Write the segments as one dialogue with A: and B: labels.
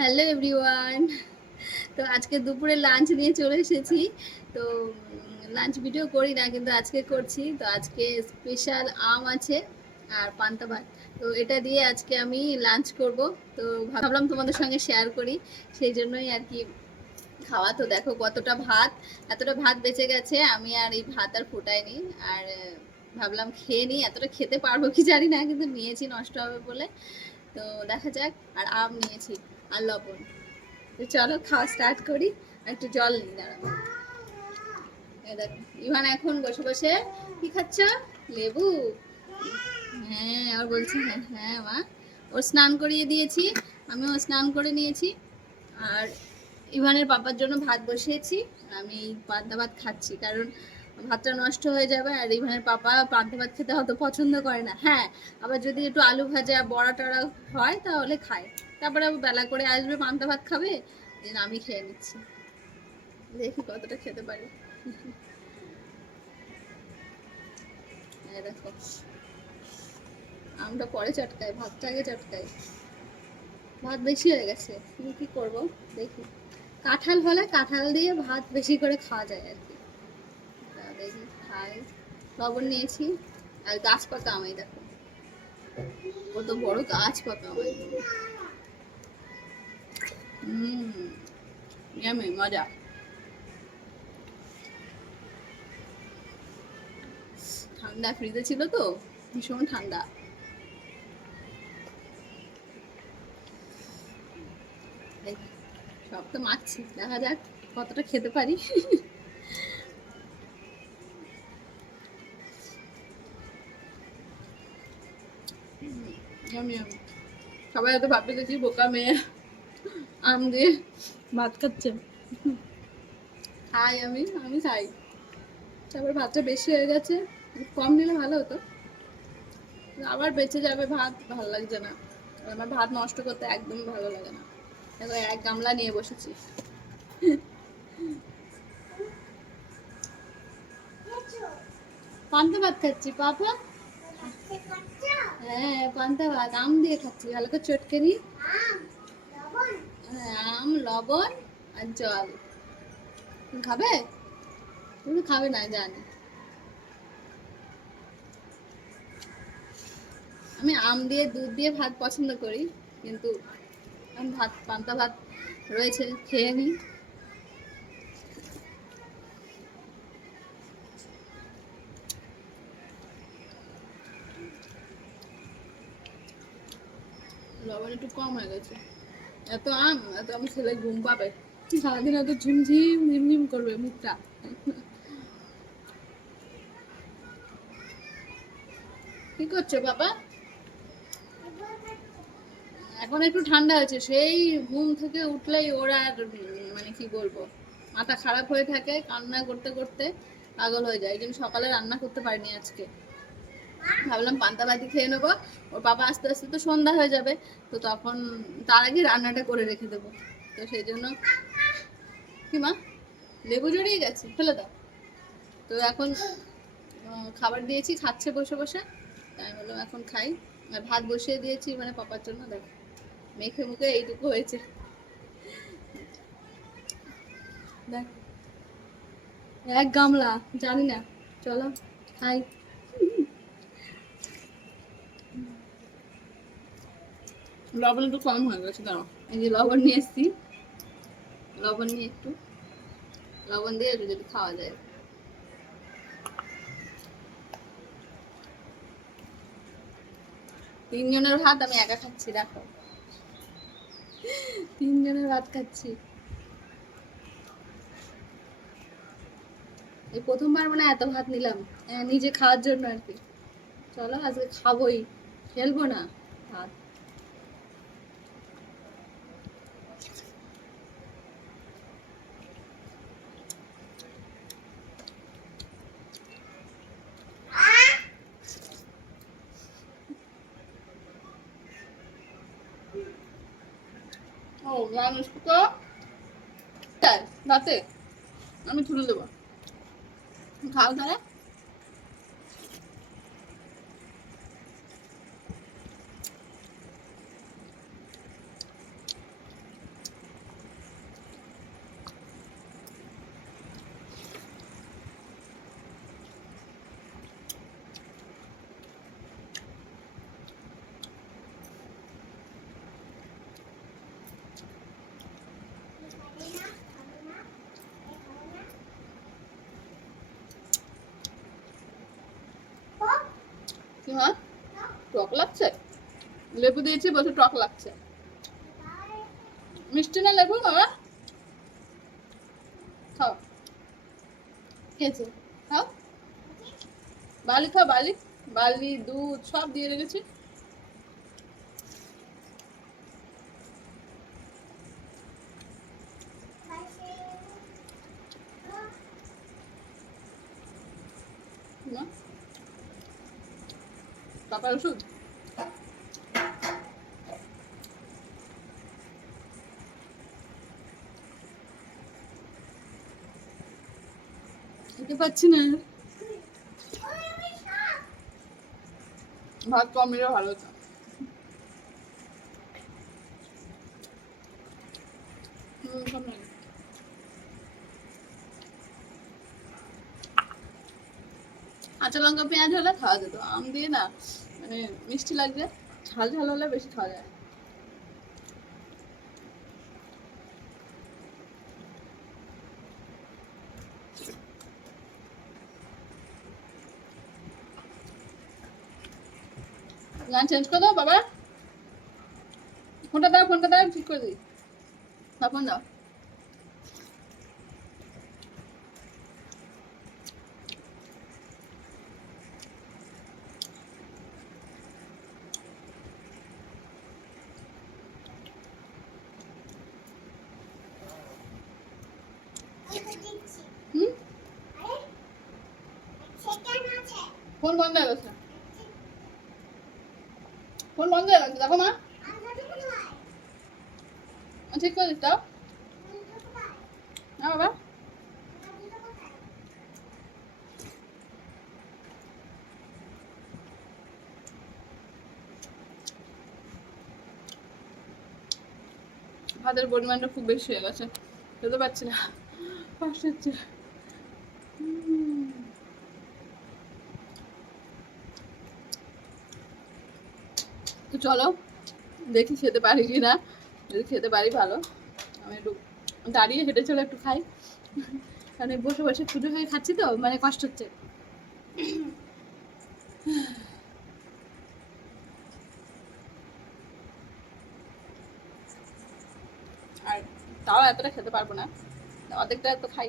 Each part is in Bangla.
A: হ্যালো এভরিওয়ান তো আজকে দুপুরে লাঞ্চ নিয়ে চলে এসেছি। তো লাঞ্চ ভিডিও করি না, কিন্তু আজকে করছি। তো আজকে স্পেশাল আম আছে আর পান্তা ভাত। তো এটা দিয়ে আজকে আমি লাঞ্চ করব। তো ভাবলাম তোমাদের সঙ্গে শেয়ার করি। সেই জন্যই আর কি খাওয়া। তো দেখো কতটা ভাত, এতটা ভাত বেঁচে গেছে, আমি আর এই ভাত আর ফোটাইনি। আর, ভাবলাম খেয়ে নিই। এতটা খেতে পারব কি জানি না, কিন্তু নিয়েছি, নষ্ট হবে বলে। তো দেখা যাক, আর আম নিয়েছি। আর লবণ। তো চলো খাওয়া স্টার্ট করি একটু জল নিই দাঁড়াবো ইভান এখন বসে বসে কি খাচ্ছ? লেবু। হ্যাঁ আর বলছি হ্যাঁ হ্যাঁ মা। ওর স্নান করিয়ে দিয়েছি, আমিও স্নান করে নিয়েছি। আর ইভানের পাপার জন্য ভাত বসিয়েছি আমি পান্তা ভাত খাচ্ছি, কারণ ভাতটা নষ্ট হয়ে যাবে, আর ইভানের পাপা পান্তা ভাত খেতে হয়তো পছন্দ করে না। হ্যাঁ আবার যদি একটু আলু ভাজা, বড়া টড়া হয়, তাহলে খায়। তারপরে বেলা করে আসবে, পান্তা ভাত খাবে আমি খেয়ে নিচ্ছি। দেখি কতটা খেতে পারি। দেখো, আমটা পরে চটকাই ভাতটা আগে চটকাই ভাত বেশি হয়ে গেছে, আমি কি করব? দেখি। কাঁঠাল হলে কাঁঠাল দিয়ে ভাত বেশি করে খাওয়া যায় আর কি। দেখি, খাই। লবণ নিয়েছি, আর গাছ পাকা আমি দেখো। কত বড় গাছ পাকা আম হুম ইয়ামি মজা ঠান্ডা ফ্রিজে ছিল তো, ভীষণ ঠান্ডা। সব তো মাখছি, দেখা যাক কতটা খেতে পারি। Yummy. সবাই হয়তো ভাববে কি বোকা মেয়ে। আম দিয়ে ভাত খাচ্ছে। খাই আমি আমি খাই। তারপর ভাতটা বেশি হয়ে গেছে কম নিলে ভালো হতো। আবার বেঁচে যাবে ভাত ভালো লাগছে না। আমার ভাত নষ্ট করতে একদম ভালো লাগে না। দেখো এক গামলা নিয়ে বসেছি। পান্তা ভাত খাচ্ছি পাপা? হ্যাঁ পান্তা ভাত আম দিয়ে খাচ্ছি। ভালো করে চটকে নি হ্যাঁ, আম, লবণ আর জল। খাবে? তুমি খাবে না, জানি। আমি আম দিয়ে, দুধ দিয়ে ভাত পছন্দ করি, কিন্তু আমি ভাত, পান্তা ভাত রয়েছে, খেয়ে নিই। লবণ একটু কম হয়ে গেছে। এত আম, এত আমার ছেলে ঘুম পাবে। সারাদিন এত ঝিমঝিম ঝিমঝিম করবে মুখটা। কি করছ বাবা? এখন একটু ঠান্ডা হয়েছে সেই ঘুম থেকে উঠলেই ওরা আর মানে কি বলব, মাথা খারাপ হয়ে থাকে, কান্না করতে করতে পাগল হয়ে যায়। এই সকালে রান্না করতে পারিনি আজকে। ভাবলাম পান্তা ভাতি খেয়ে নেব। ওর বাবা আস্তে আস্তে তো সন্ধ্যা হয়ে যাবে, তো তখন তার আগে রান্নাটা করে রেখে দেবো। তো সেই জন্য কি মা? লেবু জড়িয়ে গেছে, ফেলে দাও। তো এখন খাবার দিয়েছি, খাচ্ছে বসে বসে। তাই বললাম, এখন খাই। আর ভাত বসিয়ে দিয়েছি মানে পাপার জন্য, দেখো। মেখে মুখে এইটুকু হয়েছে। দেখ। এক গামলা, জানি না। চলো, খাই। লবণ একটু কম হয়ে গেছে দাঁড়াও। এই যে লবণ নিয়ে এসছি। লবণ নিয়ে একটু লবণ দিয়ে একটু যদি খাওয়া যায়। তিনজনের ভাত আমি একা খাচ্ছি দেখো। তিনজনের ভাত খাচ্ছি। এই প্রথমবার মানে এত ভাত নিলাম। আহ, নিজে খাওয়ার জন্য আর কি। চলো আজকে খাবোই। খেলব না। ভাত। মানুষ তো রাতে আমি তুলে দেবো। খাও তাহলে। কি হ্যাঁ? টক লাগছে? লেবু দিয়েছি বলছে টক লাগছে। মিষ্টি না লেবু মামা খাও। খেয়েছে। খাও। বালি খাও, বালি। বালি, দুধ, সব দিয়ে রেখেছি না পাপার ওষুধ খেতে পাচ্ছি না। ভাত কম নিলে ভালো হতো। কাঁচা লঙ্কা, পেঁয়াজ হলে খাওয়া যেত। আম দিয়ে না মানে মিষ্টি লাগবে ঝাল ঝাল হলে বেশি খাওয়া যায়। গান চেঞ্জ করে দাও বাবা। ফোনটা দাও ফোনটা দাও ঠিক করে দিই। ফোন দাও হুম ফোন বন্ধ হয়ে গেছে। ফোন বন্ধ হয়ে গেছে, দেখো মা। ঠিক করে বাবা। ভাতের পরিমাণটা খুব বেশি হয়ে গেছে। খেতে পারছি না। হচ্ছে তো চলো, দেখি খেতে পারি কি না যদি খেতে পারি ভালো। আমি একটু দাঁড়িয়ে হেঁটে চলে একটু খাই। এই বসে বসে ছুটি হয়ে খাচ্ছি তো মানে কষ্ট হচ্ছে। আর তাও এতটা খেতে পারব না। অর্ধেকটা তো খাই।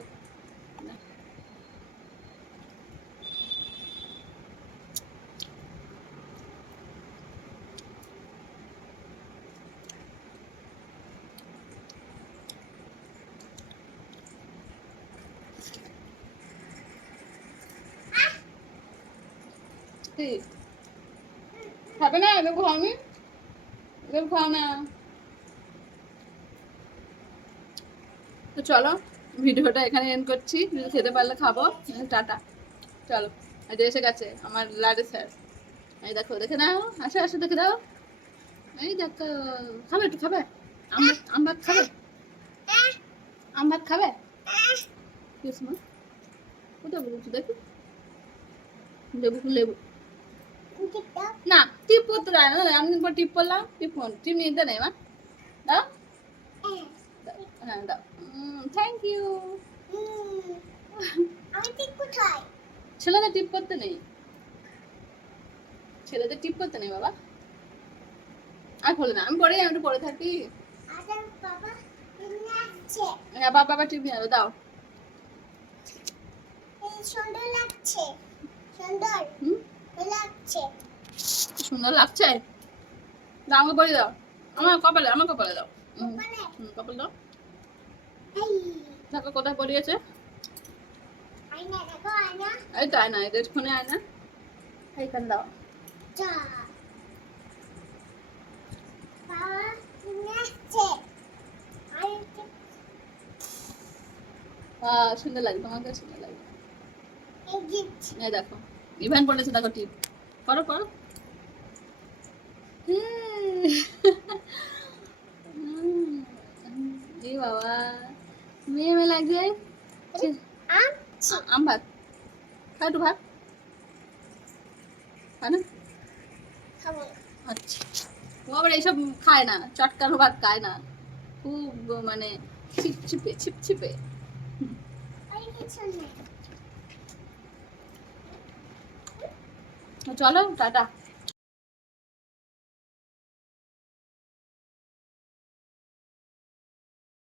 A: কি? খাবে না? লেবু খাওনি লেবু খাও না। তো চলো, ভিডিওটা এখানে এন্ড করছি। যদি খেতে পারলে খাব। টাটা। চলো, আজ এসে গেছে আমার লাডে স্যার। এই দেখো, দেখে নাও। আসো আসো, দেখে দাও। এই দেখো, খাবে একটু, খাবে? আম ভাত- খাবে? আম ভাত খাবে? কোথায় বলছো? দেখো। লেবু লেবু। না টিপ করতে দেয় না আমি টিপ করলাম টিপ টিপ নিতে নেই মা দাও। হ্যাঁ দাও। থ্যাংক ইউ ছেলেদের টিপ করতে নেই। ছেলেদের টিপ করতে নেই বাবা। আর বলে না আমি পরে আমি একটু পরে থাকি। হ্যাঁ বাবা বাবা টিপ নিয়ে দাও।
B: সুন্দর লাগছে সুন্দর।
A: হুম?
B: লাগছে।
A: সুন্দর লাগছে? দাও আমাকে পরে দাও। আমার কপালে আমার কপালে দাও। কপালে? দাও। দেখো কোথায় পড়িয়েছে। এই তো আয়না এদের ফোনে আয়না। এইখানে দাও। সুন্দর লাগে তোমাকে সুন্দর লাগে
B: এই
A: দেখো। ইভেন পড়েছে দেখো টিপ। করো করো। এই বাবা মেয়ে মেয়ে লাগছে।
B: আম।
A: ভাত। খা একটু ভাত। খায় না? আচ্ছা। ও আবার এইসব খায় না চটকানো ভাত খায় না। খুব মানে ছিপছিপে ছিপছিপে
B: আর কিছু নেই
A: তো চলো টাটা।